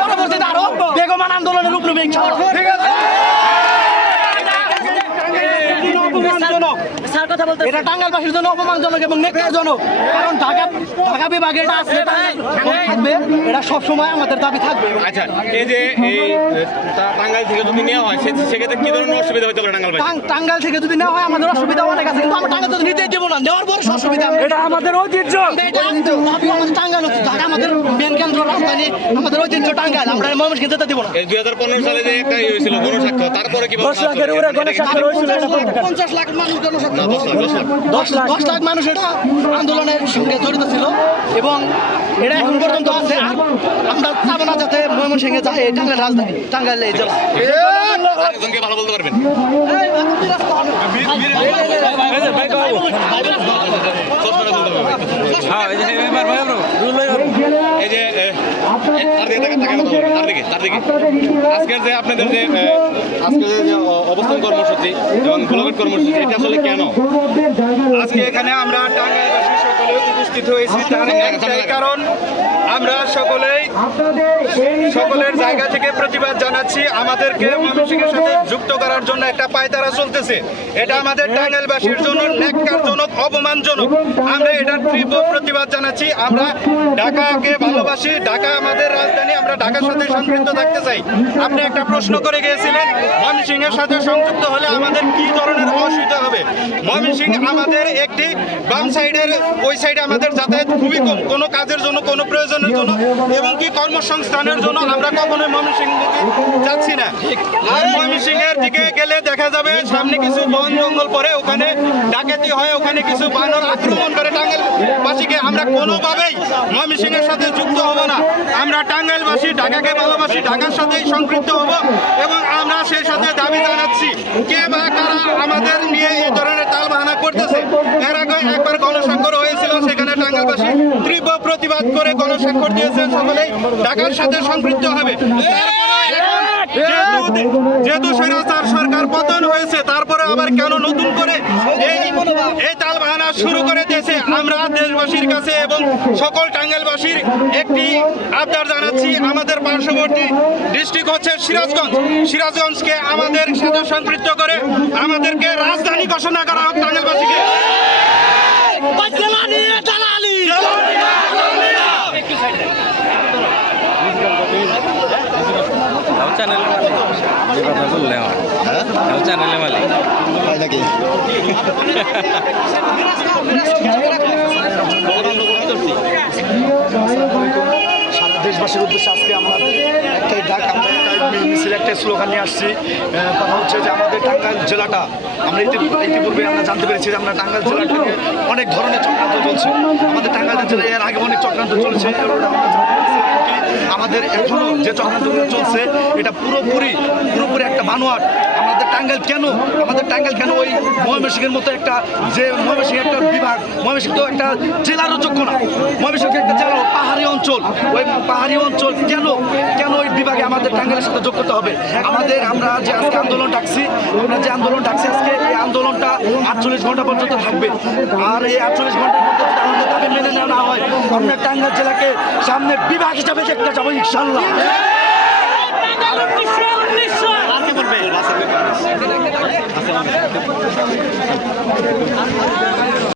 পরবর্তীতে আরও বেগমান আন্দোলনের রূপ নেবে ঠিক আছে স্যার কথা বলতে এটা টাঙ্গাইলবাসীর জন্য অপমানজনক এবং নেকড়াজনক। কারণ ঢাকা ঢাকা বিভাগে এটা আছে থাকবে এটা সবসময় আমাদের দাবি থাকবে। আচ্ছা এই যে এই টাঙ্গাইল থেকে যদি নেওয়া হয় সে- সেক্ষেত্রে কি ধরনের অসুবিধা হতে পারে টাঙ্গাইল টাঙ্গাইল থেকে যদি নেওয়া হয় আমাদের অসুবিধা অনেক আছে কিন্তু আমরা টাঙ্গাইল তো নিতেই দেবো না। নেওয়ার পরে অসুবিধা এটা আমাদের ঐতিহ্য। কিন্তু আমাদের টাঙ্গাইল হচ্ছে ঢাকা আমাদের মেন কেন্দ্র রাজধানী আমাদের ঐতিহ্য টাঙ্গাইল। আমরা ময়মনসিংহ যেতে দেবো না। দুই হাজার পনেরো সালে যে একটা হয়েছিল গণস্বাক্ষর তারপরে কি গণস্বাক্ষর। পঞ্চাশ লাখ মানুষ জনসংখ্যা দশ লাখ দশ লাখ মানুষ এটা আন্দোলনের সঙ্গে জড়িত ছিল এবং এটা এখন পর্যন্ত আছে আর আমরা চাবো না যাতে ময়মনসিংহে যায় এই টাঙ্গাইল রাজধানী টাঙ্গাইল এই জেলা আরেকজনকে ভালো বলতে পারবেন এই যে আজকের যে আপনাদের যে আজকের যে অবস্থান কর্মসূচি এবং ব্লকেট কর্মসূচি এটা আসলে কেন? আজকে এখানে আমরা টাঙ্গাইলবাসী সকলে উপস্থিত হয়েছি তার একটাই কারণ। আমরা সকলেই সকলের জায়গা থেকে প্রতিবাদ জানাচ্ছি। আমাদেরকে ময়মনসিংহের সাথে যুক্ত করার জন্য একটা পায়তারা চলতেছে। এটা আমাদের টাঙ্গাইলবাসীর জন্য ন্যাক্কারজনক অপমানজনক। আমরা এটার তীব্র প্রতিবাদ জানাচ্ছি। আমরা ঢাকাকে ভালোবাসি। ঢাকা আমাদের রাজধানী। আমরা ঢাকার সাথে সম্পৃক্ত থাকতে চাই। আপনি একটা প্রশ্ন করে গিয়েছিলেন ময়মনসিংহের সাথে সংযুক্ত হলে আমাদের কি ধরনের অসুবিধা হবে? ময়মনসিংহ আমাদের একটি বাম সাইডের ওই সাইডে আমাদের যাতায়াত খুবই কম। কোনো কাজের জন্য কোনো প্রয়োজনের জন্য এবং কি কর্মসংস্থানের জন্য আমরা কখনোই ময়মনসিংহ যাচ্ছি না। আর ময়মনসিংহের দিকে গেলে দেখা যাবে সামনে কিছু বন জঙ্গল পরে ওখানে ডাকাতি হয়, ওখানে কিছু বানর আক্রমণ করে টাঙ্গাইলবাসীকে। আমরা কোনোভাবেই ময়মনসিংহের সাথে যুক্ত হব না। আমরা টাঙ্গাইলবাসী, ঢাকাকে ভালোবাসি, ঢাকার সাথেই সম্পৃক্ত হব এবং আমরা সেই সাথে দাবি জানাচ্ছি, কে বা কারা আমাদের নিয়ে এই ধরনের তাল বাহানা করতেছে। এর আগে একবার সেখানে টাঙ্গাইলবাসী তীব্র প্রতিবাদ করে গণস্বাক্ষর দিয়েছে সকলেই। ঢাকার সাথে সম্পৃক্ত হবে। যেহেতু স্বৈরাচার সরকার পতন হয়েছে, তারপরে আবার কেন নতুন করে এই তাল বাহানা শুরু করে দিয়েছে? আমরা দেশবাসীর কাছে এবং সকল টাঙ্গাইলবাসীর একটি আবদার জানাচ্ছি। আমাদের পার্শ্ববর্তী ডিস্ট্রিক্ট হচ্ছে সিরাজগঞ্জ। সিরাজগঞ্জকে আমাদের সাথে সম্পৃক্ত করে আমাদেরকে রাজধানী ঘোষণা করা হোক টাঙ্গাইলবাসীকে। চ্যানেল যে কথা বললে আমার চ্যানেলে মালিক সারা দেশবাসীর উদ্দেশ্যে আজকে আমরা একটাই ডাক আমরা একটা মিছিল একটা স্লোগান নিয়ে আসছি। কথা হচ্ছে যে আমাদের টাঙ্গাইল জেলাটা আমরা ইতি- ইতিপূর্বে আমরা জানতে পেরেছি যে আমরা টাঙ্গাইল জেলাটা অনেক ধরনের চক্রান্ত চলছে। আমাদের টাঙ্গাইল জেলায় এর আগে অনেক চক্রান্ত চলছে এবং আমরা জানতে পেরেছি এমনকি আমাদের এখনও যে চক্রান্তগুলো চলছে, এটা পুরোপুরি পুরোপুরি একটা বানোয়াট। আমাদের টাঙ্গাইল কেন আমাদের টাঙ্গাইল কেন ওই ময়মনসিংহের মতো একটা যে ময়মনসিংহ একটা বিভাগ ময়মনসিংহ তো একটা জেলারও যোগ্য না। ময়মনসিংহ একটা জেলা পাহাড়ি অঞ্চল। ওই পাহাড়ি অঞ্চল কেন কেন ওই বিভাগে আমাদের টাঙ্গাইলের সাথে যোগ করতে হবে? আমাদের আমরা যে আজকে আন্দোলন ডাকছি আমরা যে আন্দোলন ডাকছি, আজকে এই আন্দোলনটা আটচল্লিশ ঘণ্টা পর্যন্ত থাকবে। আর এই আটচল্লিশ ঘণ্টার মধ্যে যদি আমাদের দাবি না হয়। আমরা টাঙ্গাইল জেলাকে সামনে বিভাগ হিসাবে দেখতে যাব ইনশাল্লাহ বলবে?